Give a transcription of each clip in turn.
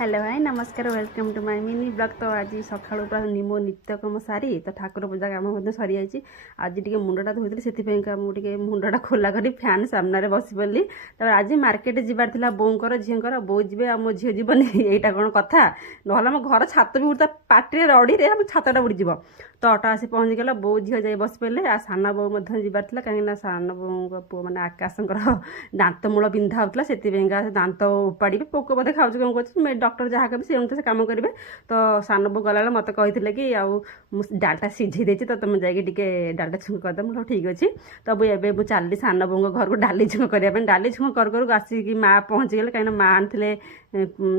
Hello hi नमस्कार welcome to my mini blog. तो आज सका पूरा निमो नित्यकम सारी तो ठाकुर पूजा कम सरी जाइए। आज टी मुंडा धोई से मुझे मुंडा खोला कर फैन सामने बस पड़ी। आज मार्केट जबार था बोर झीर बो जी मो झी जीवन यहाँ कौन कथा ना आम घर छात भी उड़ता पाटे रड़ी में छातटा उड़ीज। तो अटो आसी पहुँची गला बो झील जा बस पड़े आ सान बो जबार था कहीं सान बो पु मैंने आकाशंकर दांत मूल बिंधा होता से दांत उपाड़े पोक बोधे खाऊ कौन कर डॉक्टर जहाँ कहे से अनुसार काम करेंगे। तो सान बो गला मत कही कि आउ डालटा सीझे देती तो तुम जाके डालटा छुंक करदे मुझे ठीक अच्छे। तो एवं चली सान बो घर को डाली छुंक करने डाली छुंक कर आसिक माँ पहुँची गले कहीं माँ आनी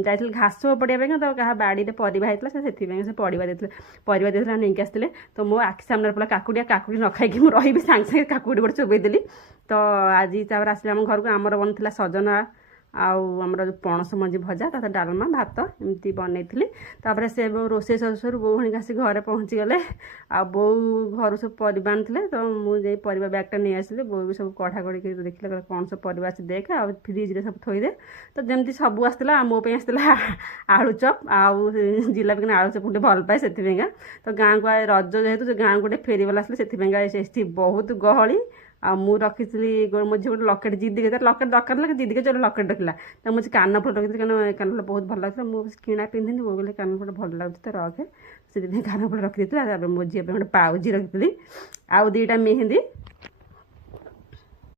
जाइए घास पड़िया तो क्या बाड़ी में परिवा होता से परिवा देते नहीं आसते। तो मो आखि सामने पड़ा काकुड़िया काकुड़ी न खाई मुझे रही सागे सागे काकुड़ी गोटे चोबईदेली। तो आज आसले आम घर को आमर बनता सजना आमर जो पणस मंजी भजा ता डालमा भात एमती बनई। तापर से रोसे सर सर बो भाई आसिक घरे पहुँची गले आ बो घर सब परिवा आनी। तो मुझे परिवा बैगटा नहीं आसली बो भी सब कढ़ा कढ़ी कर देखिले कौन सब परिवा अच्छे देख आ फ्रिज सब थोदे। तो जमती सब आसला मो आसला आलू चप आउ जिलापी कि आलू चप गोटे भल पाए से। तो गाँव को रज जेहेतु गाँव गोटे फेरीवाला आसले से बहुत गहली आ मु रखी मो झी गोटे लकेट जिद लकेट दरकार लगे जिद के चलो लकेट रखला। तो मुझे कान फुल रखी क्या कान फुल बहुत भल लगा मुझे किणा पिंधि वो बोले कान फुल भल लगे तो रखे से कान फुल रखी मो झी गोटे पाउजी रखी आउ 2टा मेहंदी